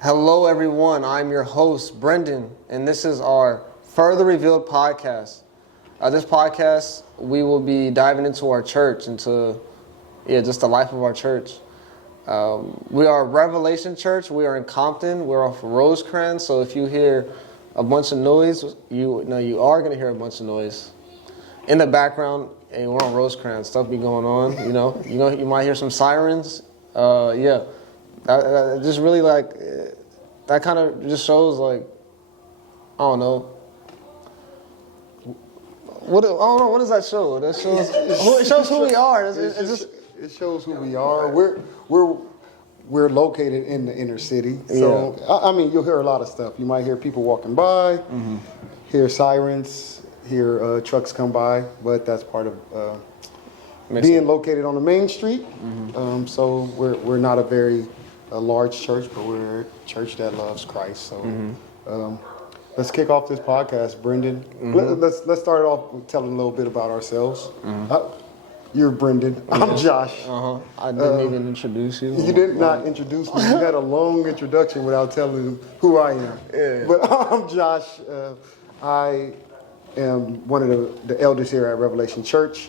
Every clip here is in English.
Hello, everyone. I'm your host, Brendan, and this is our Further Revealed podcast. This podcast, we will be diving into our church, just the life of our church. We are Revelation Church. We are in Compton. We're off Rosecrans. So if you hear a bunch of noise, you are going to hear a bunch of noise in the background. And we're on Rosecrans. Stuff be going on. You might hear some sirens. That just really that kind of just shows I don't know. What does that show? That shows it shows who we are. It shows who we are. We're located in the inner city, so I mean you'll hear a lot of stuff. You might hear people walking by, hear sirens, hear trucks come by, but that's part of being located on the main street. So we're not a very large church, but we're a church that loves Christ. So let's kick off this podcast, Brendan. Let's start off with telling a little bit about ourselves. You're Brendan. I'm Josh. I didn't even introduce you. You did not introduce me. You had a long introduction without telling them who I am. Yeah. But I'm Josh. I am one of the elders here at Revelation Church.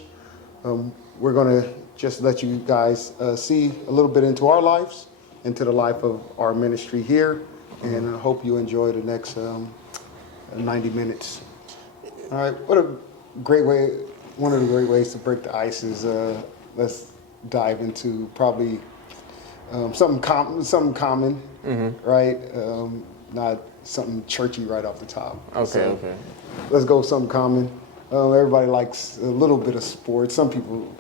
We're going to just let you guys see a little bit into our lives, into the life of our ministry here, and I hope you enjoy the next 90 minutes. All right, one of the great ways to break the ice is let's dive into probably something common, right? Not something churchy right off the top. Okay. Let's go with something common. Everybody likes a little bit of sports. Some people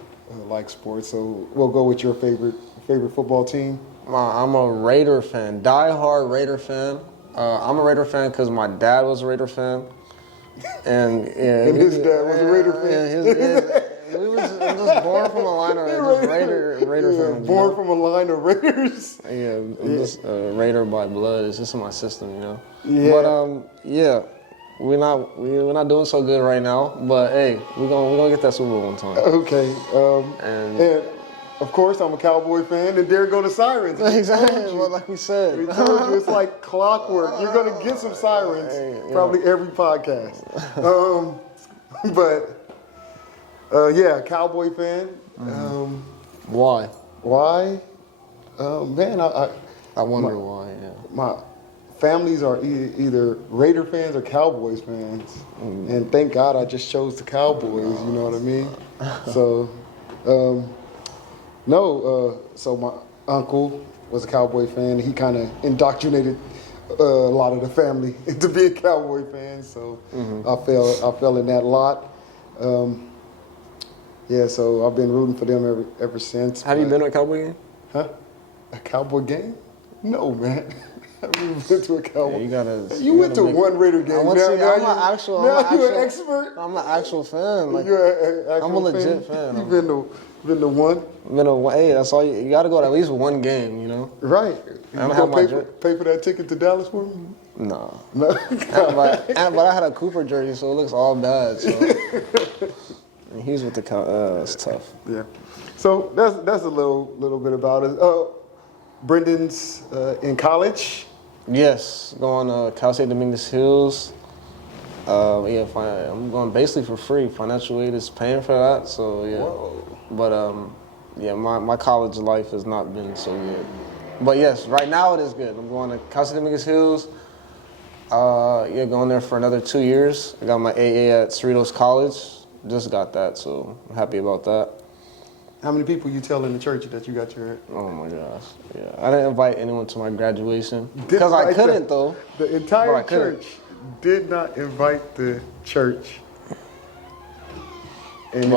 like sports, so we'll go with your favorite football team. I'm a Raider fan, diehard Raider fan. I'm a Raider fan because my dad was a Raider fan, and his dad was a Raider fan. We was just born from a line of Raider fans. Born from a line of Raiders. Yeah, I'm just a Raider by blood. It's just in my system, Yeah. But we're not doing so good right now. But hey, we're gonna get that Super Bowl one time. Okay. And of course, I'm a Cowboy fan, and there go the sirens. Exactly, well, like we said. We told you it's like clockwork. You're going to get some sirens probably every podcast. Cowboy fan. Why? Why? Man, I wonder why, My families are either Raider fans or Cowboys fans. And thank God I just chose the Cowboys, you know what I mean? So, so my uncle was a Cowboy fan. He kind of indoctrinated a lot of the family into being Cowboy fans. So I fell in that lot. So I've been rooting for them ever since. Have you been to a Cowboy game? Huh? A Cowboy game? No, man. I've never been to a Cowboy. You went to one Raider game. I'm you're an expert. I'm an actual fan. I'm a legit fan. You've been to one? Hey, that's all you got to go to at least one game, Right. I don't You have gonna pay for that ticket to Dallas for me? No. But I had a Cooper jersey, so it looks all bad. So he's with the it's tough. Yeah. So that's a little bit about it. Brendan's in college. Yes, going to Cal State Dominguez Hills. I'm going basically for free. Financial aid is paying for that, so yeah. Whoa. But my college life has not been so good. But yes, right now it is good. I'm going to Cal State Dominguez Hills. Going there for another 2 years. I got my AA at Cerritos College. Just got that, so I'm happy about that. How many people you tell in the church that you got your... Oh my gosh, yeah. I didn't invite anyone to my graduation because I couldn't though. The entire church did not invite the church. And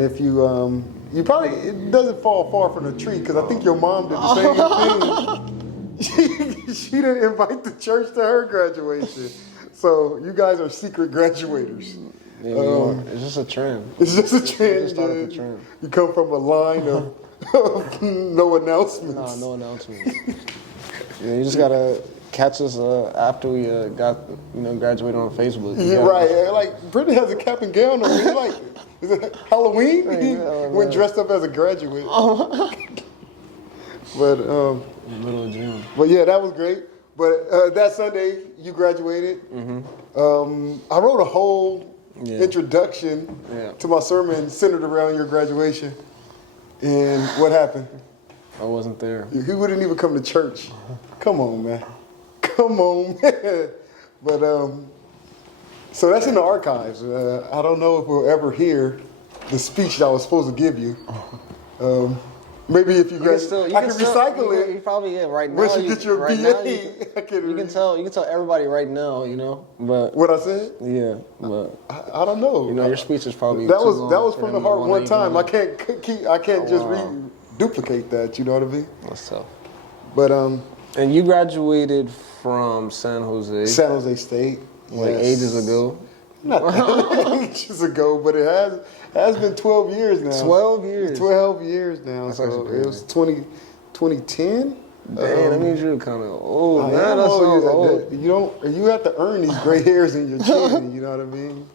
if you probably, it doesn't fall far from the tree because I think your mom did the same thing. She didn't invite the church to her graduation. So you guys are secret graduators. Yeah, it's just a trend. It's just a trend. Just started the trend. You come from a line of no announcements. No announcements. You just gotta catch us after we graduated on Facebook. Yeah, right. Like Brittany has a cap and gown on. He's like, is it Halloween? He went dressed up as a graduate. But In the middle of June. But yeah, that was great. But that Sunday, you graduated. I wrote a whole introduction to my sermon centered around your graduation. And what happened? I wasn't there. He wouldn't even come to church. Come on, man. Come on, man. But so that's in the archives. I don't know if we'll ever hear the speech that I was supposed to give you. Maybe if you guys, I can recycle it. You probably right now. Once you get your right BA, now, you can tell everybody right now, but what I said. Yeah, but I don't know. Your speech is probably that too was long for from the him to heart wanna one even- time. I can't just duplicate that. You know what I mean? That's tough. But And you graduated from San Jose San Jose State, like yes. ages ago. Not ages ago, but it has been 12 years now. 12 years. 12 years now. That's So actually it was 2010. Damn, that means you're kind of old. I Man, am that old. sounds old. You have to earn these gray hairs in your chin. You know what I mean?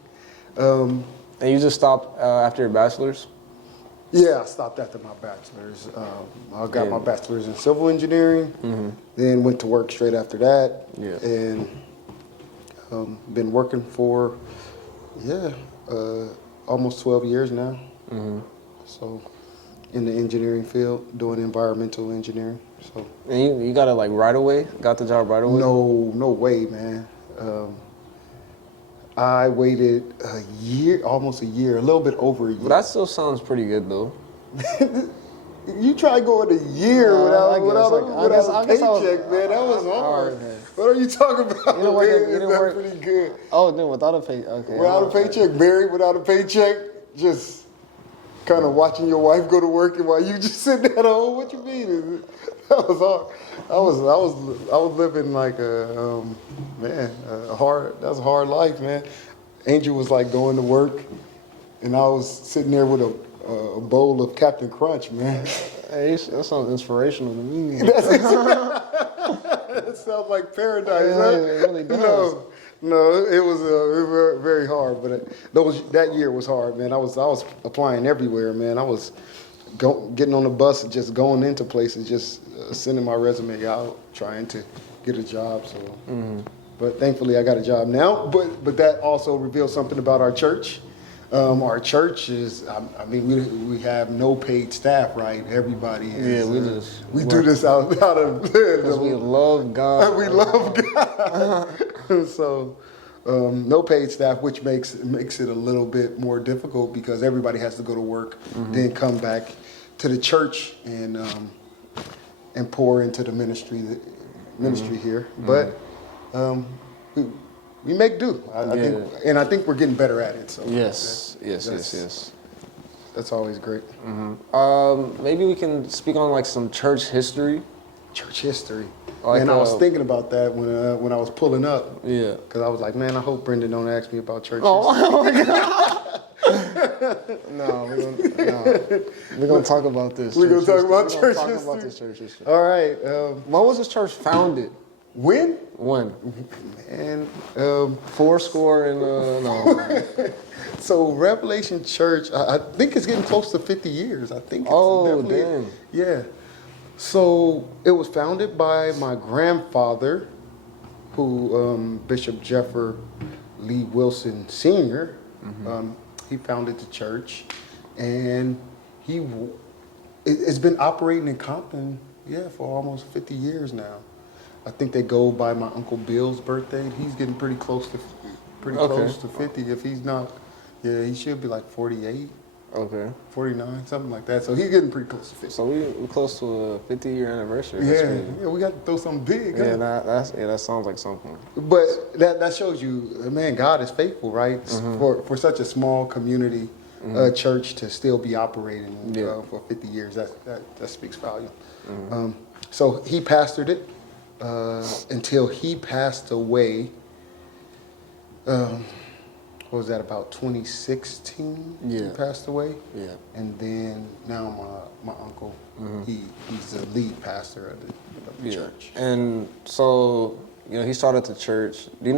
And you just stopped after your bachelor's? Yeah, I stopped after my bachelor's. I got my bachelor's in civil engineering, then went to work straight after that. Yeah. And been working for, almost 12 years now. So in the engineering field, doing environmental engineering. So And you got it like right away? Got the job right away? no way, man. I waited a year, almost a year, a little bit over a year. But that still sounds pretty good though. You try going a year I guess, without I a guess I was- paycheck, man. That was hard. man. What are you talking about? You didn't work man? you didn't That's work- pretty good. Oh, then without a pay. Okay. Without a paycheck, married without a paycheck, just kind of watching your wife go to work and while you just sitting at home. What you mean? That was hard. I was living like a hard. That's a hard life, man. Angel was like going to work, and I was sitting there with a bowl of Captain Crunch, man. Hey, that sounds inspirational to me. That sounds like paradise, Yeah, right? it really does. No, it was very hard. But that year was hard, man. I was applying everywhere, man. I was getting on the bus and just going into places, just sending my resume out, trying to get a job. So, but thankfully, I got a job now. But that also reveals something about our church. Our church is, we have no paid staff, right? Everybody is. Yeah, we do this out of Because we love God. we love God. So, no paid staff, which makes it a little bit more difficult because everybody has to go to work, then come back to the church and pour into the ministry here. But we make do. I think we're getting better at it. So Yes. That's always great. Maybe we can speak on like some church history. Church history. Like, And I was thinking about that when I was pulling up. Yeah. Because I was like, man, I hope Brendan don't ask me about church Oh, history. No, we're gonna talk about this. We're gonna church talk about history. We're church gonna talk about history. this church history. All right. When was this church founded? When? When? And Fourscore and no. so Revelation Church, I think it's getting close to 50 years. I think. It's Oh, definitely- damn. Yeah. So it was founded by my grandfather, who Bishop Jeffrey Lee Wilson Sr. He founded the church, and it's been operating in Compton, for almost 50 years now. I think they go by my Uncle Bill's birthday. He's getting pretty close to 50. If he's not, he should be like 48, Okay. 49, something like that. So he's getting pretty close to 50. So we're close to a 50-year anniversary. That's crazy. We got to throw something big. Yeah, Huh? that sounds like something. But that shows you, man, God is faithful, right? For such a small community church to still be operating for 50 years, that speaks volume. So he pastored it until he passed away. What was that, about 2016? Yeah. He passed away. Yeah. And then now my uncle, he's the lead pastor of the church. And so, he started the church. Did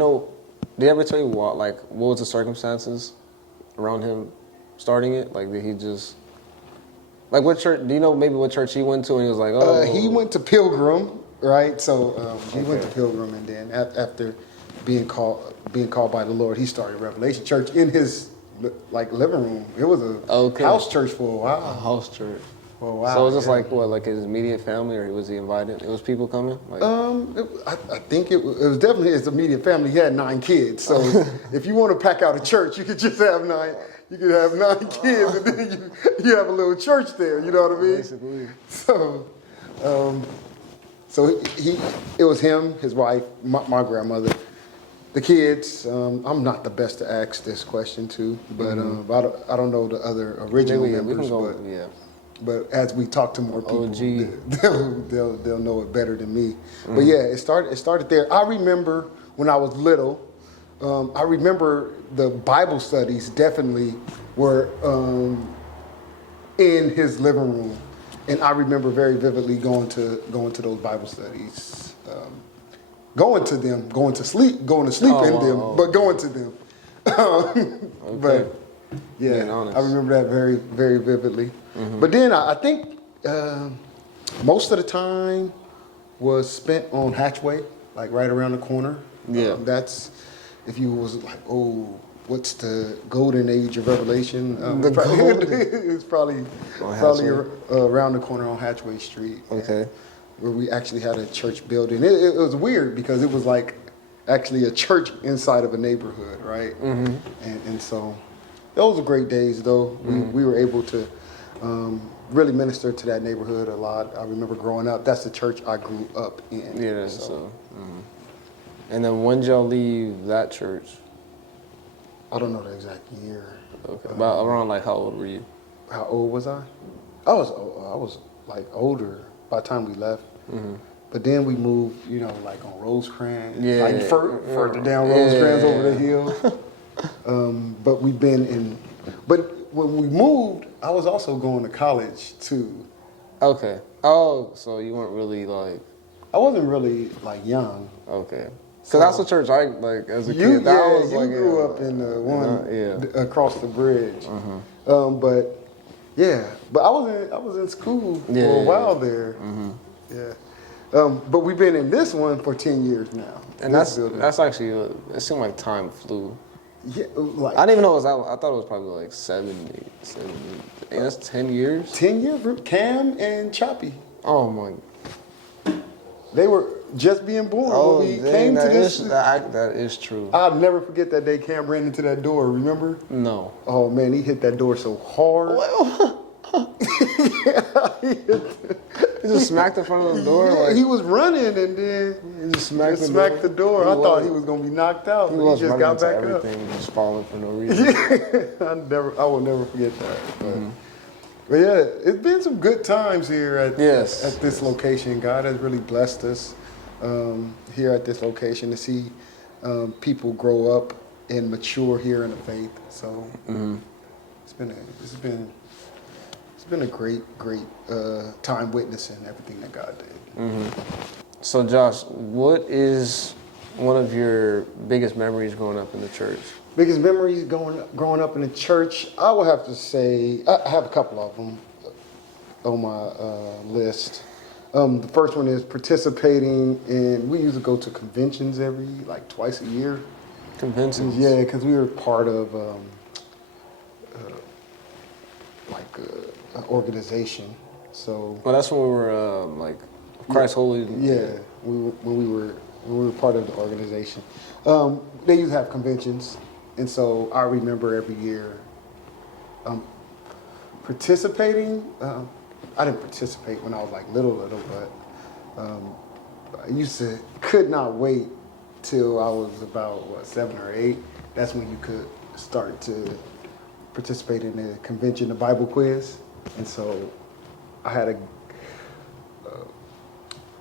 he ever tell you what was the circumstances around him starting it? Like, did he just, Like what church? Do you know maybe what church he went to? And he was like, oh, He went to Pilgrim, right? So he went to Pilgrim, and then after being called by the Lord, he started Revelation Church in his like living room. It was a house church for a while. a house church. For a while. So it was just like what, like his immediate family, or was he invited? It was people coming. Like, I think it was definitely his immediate family. He had 9 kids, so if you want to pack out a church, you could just have 9. You could have 9 kids, and then you have a little church there. You know what I mean? basically. So, it was him, his wife, my grandmother, the kids. I'm not the best to ask this question to, but I don't know the other original Maybe, we members. can go. Yeah. But as we talk to more people, OG. they'll know it better than me. But yeah, it started there. I remember when I was little. I remember the Bible studies definitely were in his living room, and I remember very vividly going to those Bible studies, going to sleep in them, but going to them. But yeah, I remember that very, very vividly. But then I think most of the time was spent on Hatchway, like right around the corner. Yeah. That's if you was like, oh, what's the golden age of Revelation? It's probably around the corner on Hatchway Street. Okay. Where we actually had a church building. It was weird because it was like actually a church inside of a neighborhood, right? And so those were great days, though. We were able to really minister to that neighborhood a lot. I remember growing up. That's the church I grew up in. Yeah. So. And then when did y'all leave that church? I don't know the exact year. Okay. About around like how old were you? How old was I? I was like older by the time we left. But then we moved, like on Rosecrans, like further down Rosecrans over the hill. But we've been in. But when we moved, I was also going to college too. Okay. Oh, so you weren't really like. I wasn't really like young. Okay. Because that's the church I like as a kid. You grew up in the one across the bridge. But I was in school for a while there. Yeah. But we've been in this one for 10 years now. And that's actually it seemed like time flew. Yeah, like I didn't even know it was that. I thought it was probably like 70. And that's 10 years. 10 years. Cam and Choppy. Oh my. They were just being born when we came to this. That is true. I'll never forget that day Cam ran into that door, remember? No. Oh man, he hit that door so hard. He just smacked the front of the door? Yeah, he was running and then he just smacked the door. I thought he was going to be knocked out, but he just got back up. Just falling for no reason. I will never forget that. But yeah, it's been some good times here at this location. God has really blessed us here at this location to see people grow up and mature here in the faith. So it's been a great time witnessing everything that God did. So Josh, what is one of your biggest memories growing up in the church? Biggest memories growing up in the church, I would have to say, I have a couple of them on my list. The first one is participating in, we used to go to conventions twice a year. Conventions? Yeah, because we were part of an organization. So. Well, that's when we were Christ Holy. Yeah, when we were part of the organization. They used to have conventions. And so I remember every year participating. I didn't participate when I was little, but I could not wait till I was about 7 or 8. That's when you could start to participate in the convention, the Bible quiz. And so I had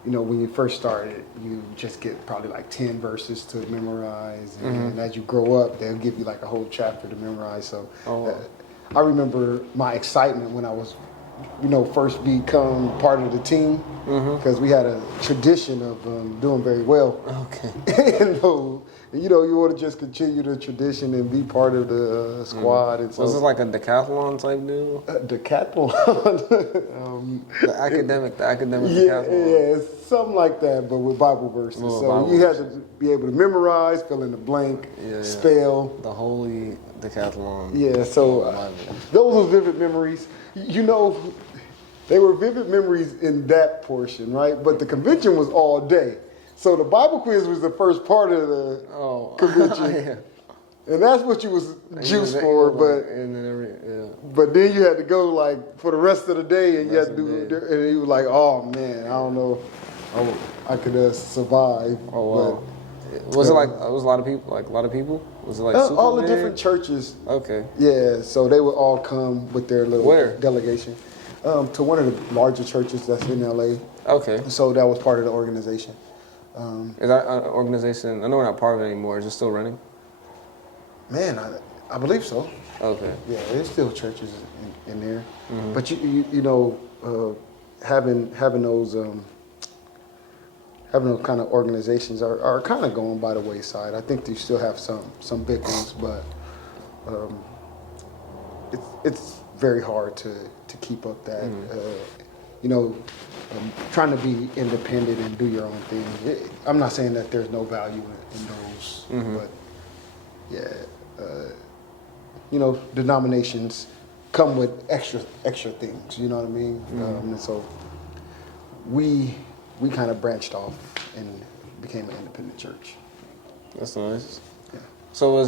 when you first started, you just get probably 10 verses to memorize. And as you grow up, they'll give you a whole chapter to memorize. So I remember my excitement when I was first become part of the team because we had a tradition of doing very well. Okay. And you want to just continue the tradition and be part of the squad. And so, Was this like a decathlon type deal? Decathlon. The academic Yeah, decathlon. it's something like that, but with Bible verses. Well, So Bible you had to be able to memorize, fill in the blank, Yeah. spell. The holy decathlon. Yeah, so those were vivid memories. They were vivid memories in that portion, right? But the convention was all day. So the Bible quiz was the first part of the convention. Yeah. And that's what you was juiced And for, then but then you had to go like for the rest of the day, and you had to do, and you were like, oh man, I don't know, I could survive. Oh wow. Was it like it was a lot of people? Like a lot of people? Was it like super All the big? different churches. Okay. Yeah, so they would all come with their little Where? delegation to one of the larger churches that's in LA. Okay. So that was part of the organization. Is that an organization? I know we're not part of it anymore. Is it still running? Man, I believe so. Okay. Yeah, there's still churches in there, Mm-hmm. but having those kind of organizations are kind of going by the wayside. I think they still have some big ones, but it's very hard to keep up that. Trying to be independent and do your own thing. I'm not saying that there's no value in those, but yeah, denominations come with extra things. You know what I mean? And so we kind of branched off and became an independent church. That's nice. Yeah. So it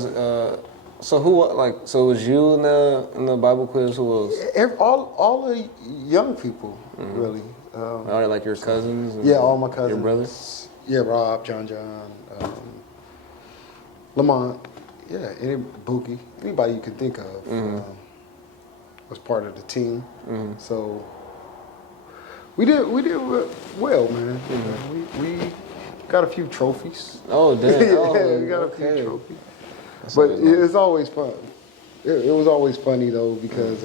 was you in the Bible quiz? Who else? All the young people, really. All right, like your cousins? And Yeah, all my cousins. Your brothers? Yeah, Rob, John, Lamont. Yeah, Bookie, anybody you could think of was part of the team. So we did well, man. We got a few trophies. Oh, damn. Yeah, we got a few trophies. But it's always fun. It was always funny though because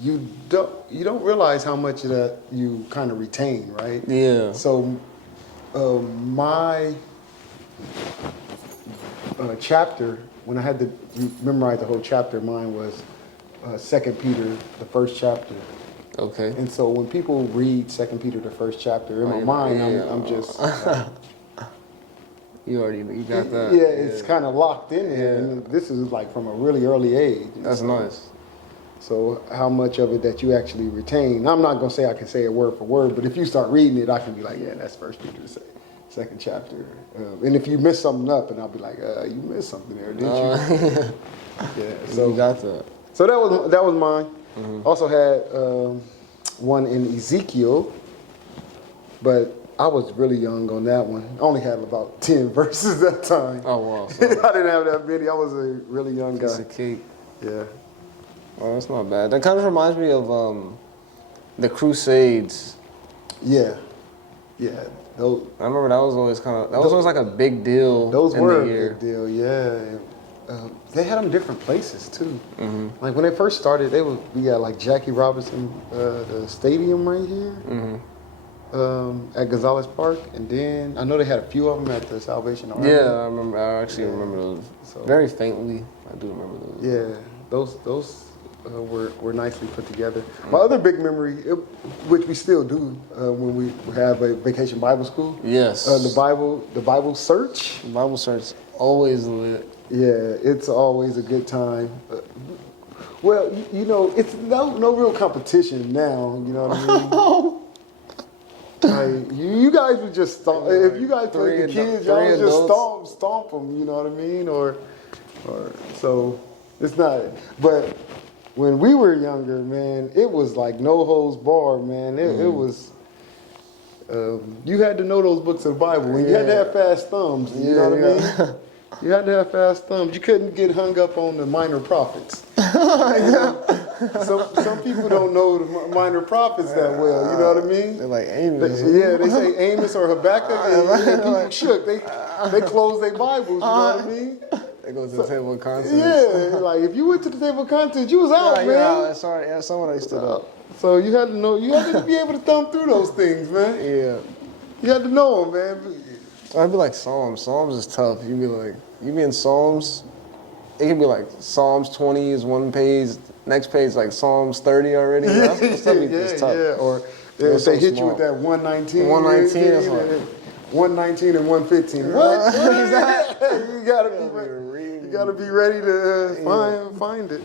you don't realize how much of that you kind of retain, right? Yeah. So my chapter, when I had to memorize the whole chapter, mine was 2 Peter, the first chapter. Okay. And so when people read 2 Peter, the first chapter, in my mind, I'm just... You got that. Yeah, it's kind of locked in there. And this is like from a really early age. That's nice. So how much of it that you actually retain? I'm not going to say I can say it word for word, but if you start reading it, I can be like, yeah, that's 1 Peter, second chapter. And if you miss something up, and I'll be like, you missed something there, didn't you? Yeah. So you got that. So that was mine. Also had one in Ezekiel, but I was really young on that one. I only had about 10 verses that time. Oh, wow. I didn't have that many. I was a really young guy. Piece of cake. Yeah. Oh, that's not bad. That kind of reminds me of the Crusades. Yeah. Yeah. Those, I remember that was always like a big deal. Those in were the a year. big deal, yeah. They had them different places too. Like when they first started, we had like Jackie Robinson, the stadium right here. At Gonzalez Park, and then I know they had a few of them at the Salvation Army. Yeah, I remember. I actually remember those very faintly. I do remember those. Yeah, those were nicely put together. My other big memory, which we still do when we have a vacation Bible school. Yes. The Bible search. Bible search always lit. Yeah, it's always a good time. Well, it's no real competition now. You know what I mean? Like, you guys would just stomp. If you guys played the kids, y'all would just stomp them. You know what I mean? Or so it's not. But when we were younger, man, it was like no holds barred, man. It was. You had to know those books of the Bible, and you had to have fast thumbs. You know what I mean? You had to have fast thumbs. You couldn't get hung up on the minor prophets. Some people don't know the minor prophets that well. You know what I mean? They're like Amos. They say Amos or Habakkuk, and people shook. They closed their Bibles. You know what I mean? They go to the table of contents. Yeah, like if you went to the table of contents, you was out, man. Yeah, sorry. Yeah, someone I stood up. So you had to know, you had to be able to thumb through those things, man. Yeah. You had to know them, man. I'd be like Psalms. Psalms is tough. You be in Psalms. It could be like Psalms 20 is one page. Next page like Psalms 30 already. That stuff is tough. Yeah. Or if they hit you with that 119. 119 is like 119 and 115. What? You gotta be ready. You gotta be ready to find it.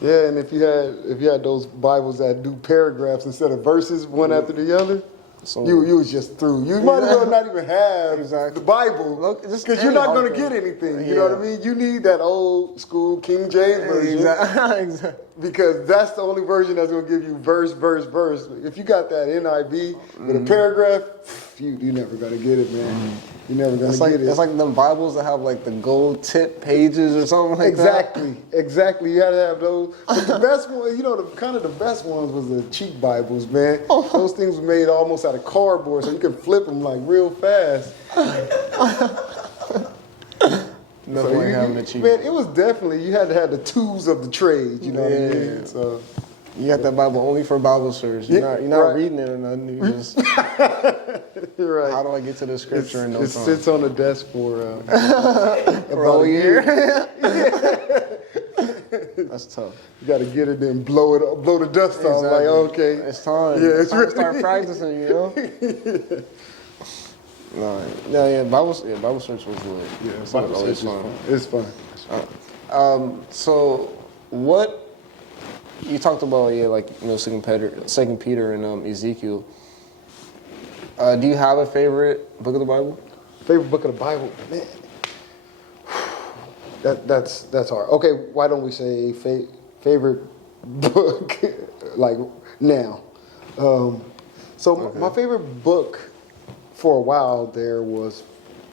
Yeah, and if you had those Bibles that do paragraphs instead of verses one after the other, so you was just through. You might as well not even have the Bible because you're not going to get anything. You know what I mean? You need that old school King James version. Exactly. Because that's the only version that's going to give you verse. If you got that NIV with a paragraph, you never going to get it, man. You're never going to get it. It's like them Bibles that have like the gold tip pages or something like that. Exactly. You had to have those. But the best one, the best ones was the cheap Bibles, man. Those things were made almost out of cardboard, so you could flip them like real fast. Nothing like having a cheap. Man, it was definitely, you had to have the tools of the trade, you know what I mean? So you got that Bible only for Bible search. You're not reading it or nothing. You just you're right. How do I get to the scripture in no time? It sits on the desk for about a year. That's tough. You got to get it and blow the dust off. Like, okay, it's time. Yeah, it's time to start practicing. You know. Bible search was lit. Yeah, Bible search is fun. It's fun. So what you talked about? Yeah, like Second Peter and Ezekiel. Do you have a favorite book of the Bible? Favorite book of the Bible, man. That's hard. Okay, why don't we say favorite book like now? My favorite book for a while there was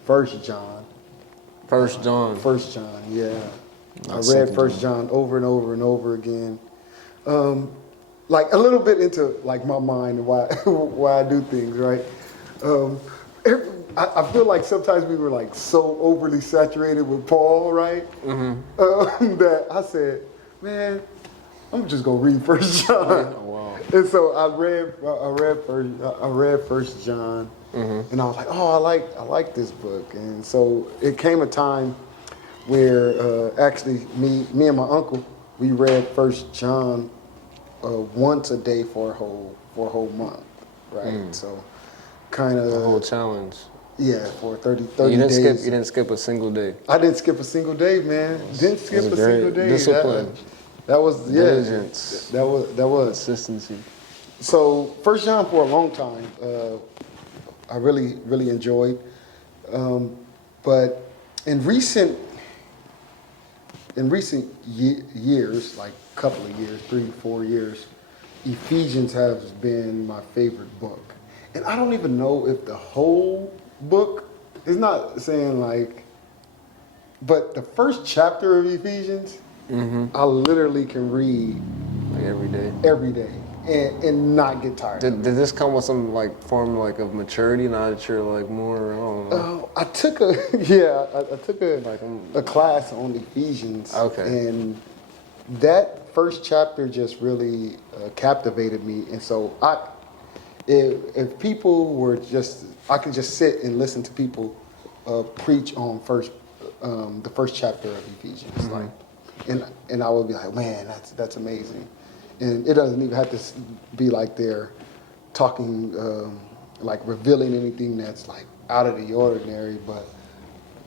First John. First John, yeah. I read First John over and over and over again. Like a little bit into like my mind and why I do things, right? I feel like sometimes we were like so overly saturated with Paul, right? Mm-hmm. That I said, man, I'm just gonna read First John. Oh, wow. And so I read First John, mm-hmm. and I was like, oh, I like this book. And so it came a time where actually me and my uncle, we read First John once a day for a whole month, right? So kind of the whole challenge. Yeah, for 30 days. You didn't skip a single day. I didn't skip a single day, man. Didn't skip a single day. Discipline. That was diligence. That was consistency. So First John for a long time, I really enjoyed, but in recent years, like a couple of years, 3-4 years, Ephesians has been my favorite book, and I don't even know if the whole book is not saying like, but the first chapter of Ephesians, mm-hmm. I literally can read like every day, and not get tired. Did this come with some like form like of maturity? Now that you're like more, I don't know. I took a class on Ephesians, okay, and that first chapter just really captivated me, and so if people were I could just sit and listen to people preach on the first chapter of Ephesians, mm-hmm. like, and I would be like, man, that's amazing, and it doesn't even have to be like they're talking like revealing anything that's like out of the ordinary, but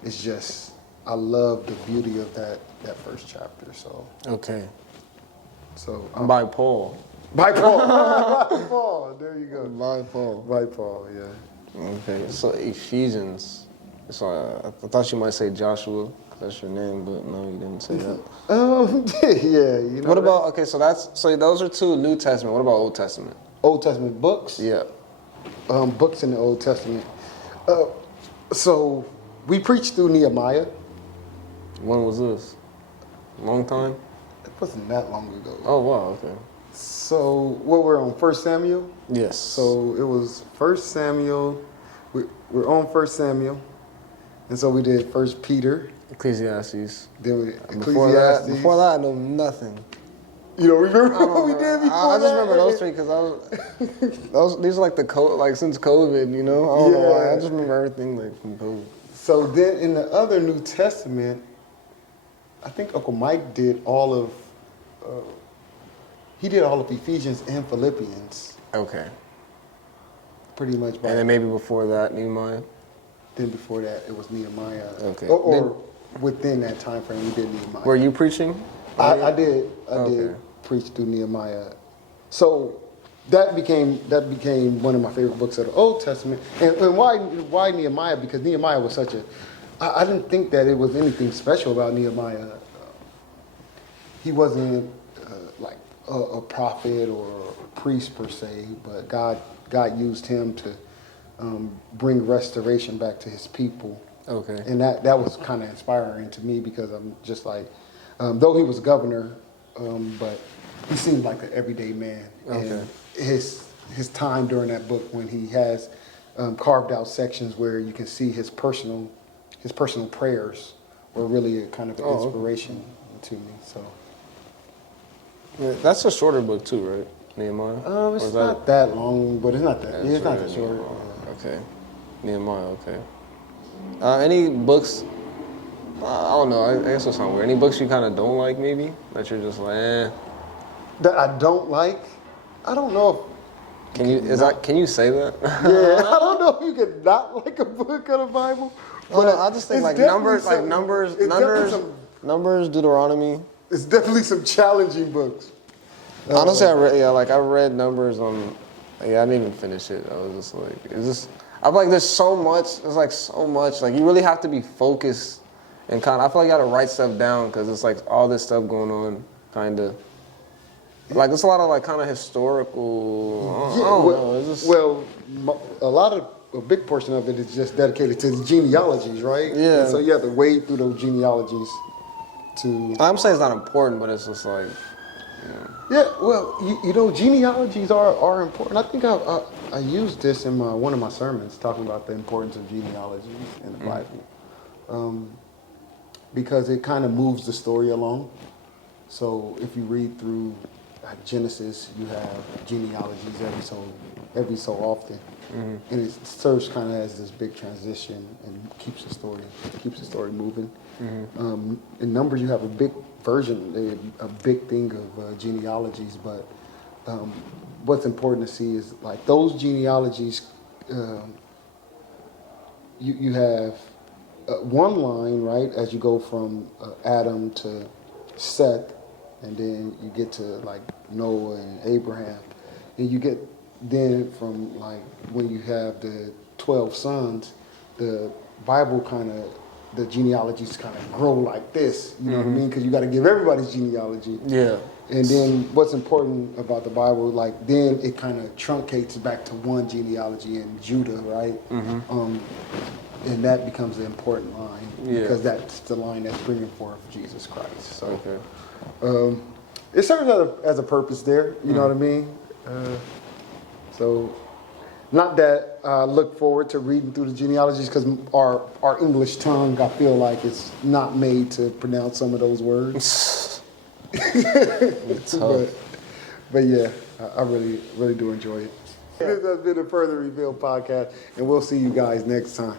it's just I love the beauty of that first chapter. So okay, so by Paul. By Paul. There you go. By Paul, yeah. Okay, so Ephesians. So I thought you might say Joshua, because that's your name, but no, you didn't say that. Yeah, you know. What about, okay, so those are two New Testament. What about Old Testament? Old Testament books? Yeah. Books in the Old Testament. So we preached through Nehemiah. When was this? Long time? It wasn't that long ago. Oh, wow, okay. So, we're on 1 Samuel? Yes. So, it was 1 Samuel. We're on 1 Samuel. And so we did First Peter, Ecclesiastes. then we Before Ecclesiastes. that, I know nothing. You don't remember I don't what we remember. did before I just that? remember those three because these are like since COVID, you know. I don't know why. I just remember everything like from COVID. So then in the other New Testament, I think Uncle Mike did all of Ephesians and Philippians, Okay. pretty much. And then maybe before that, Nehemiah. Then before that, it was Nehemiah. Okay. Or within that time frame, we did Nehemiah. Were you preaching? I did Okay. preach through Nehemiah. So that became one of my favorite books of the Old Testament. And why Nehemiah? Because Nehemiah was such a I didn't think that it was anything special about Nehemiah. He wasn't like a prophet or a priest per se, but God used him to bring restoration back to his people. Okay. And that was kind of inspiring to me because I'm just like, though he was governor, but he seemed like an everyday man. Okay. And his time during that book when he has carved out sections where you can see his personal prayers were really a kind of inspiration to me. So Yeah, that's a shorter book too, right? Nehemiah. it's not that long, but it's not that. Yeah, It's not that short. Okay. Nehemiah. Okay. Any books? I don't know. I guess it's not weird. Any books you kind of don't like, maybe that you're just like, eh. That I don't like. I don't know. Can you say that? Yeah, I don't know if you could not like a book of the Bible. Well, I just think it's like definitely numbers, Deuteronomy. It's definitely some challenging books. Honestly, I read Numbers on. Yeah, I didn't even finish it. I was just like, I'm like, there's so much. There's like so much. Like you really have to be focused and kind of. I feel like you got to write stuff down because it's like all this stuff going on, kind of. Like it's a lot of like kind of historical. I don't know. It's just, a big portion of it is just dedicated to the genealogies, right? Yeah. And so you have to wade through those genealogies to. I'm saying it's not important, but it's just like. Yeah, well, you know, genealogies are important. I think I used this in one of my sermons talking about the importance of genealogies in the Bible, because it kind of moves the story along. So if you read through Genesis, you have genealogies every so often, and it serves kind of as this big transition and keeps the story moving. In Numbers, you have a big version, a big thing of genealogies, but what's important to see is like those genealogies. You have one line, right, as you go from Adam to Seth, and then you get to like Noah and Abraham, and you get then from like when you have the 12 sons, the Bible the genealogies kind of grow like this, you know what I mean? Because you got to give everybody's genealogy. Yeah. And then what's important about the Bible, like then it kind of truncates back to one genealogy in Judah, right? And that becomes an important line because that's the line that's bringing forth Jesus Christ. So it serves as a purpose there, you know what I mean? So not that I look forward to reading through the genealogies because our English tongue, I feel like, is not made to pronounce some of those words. but yeah, I really, really do enjoy it. This has been a Further Revealed podcast, and we'll see you guys next time.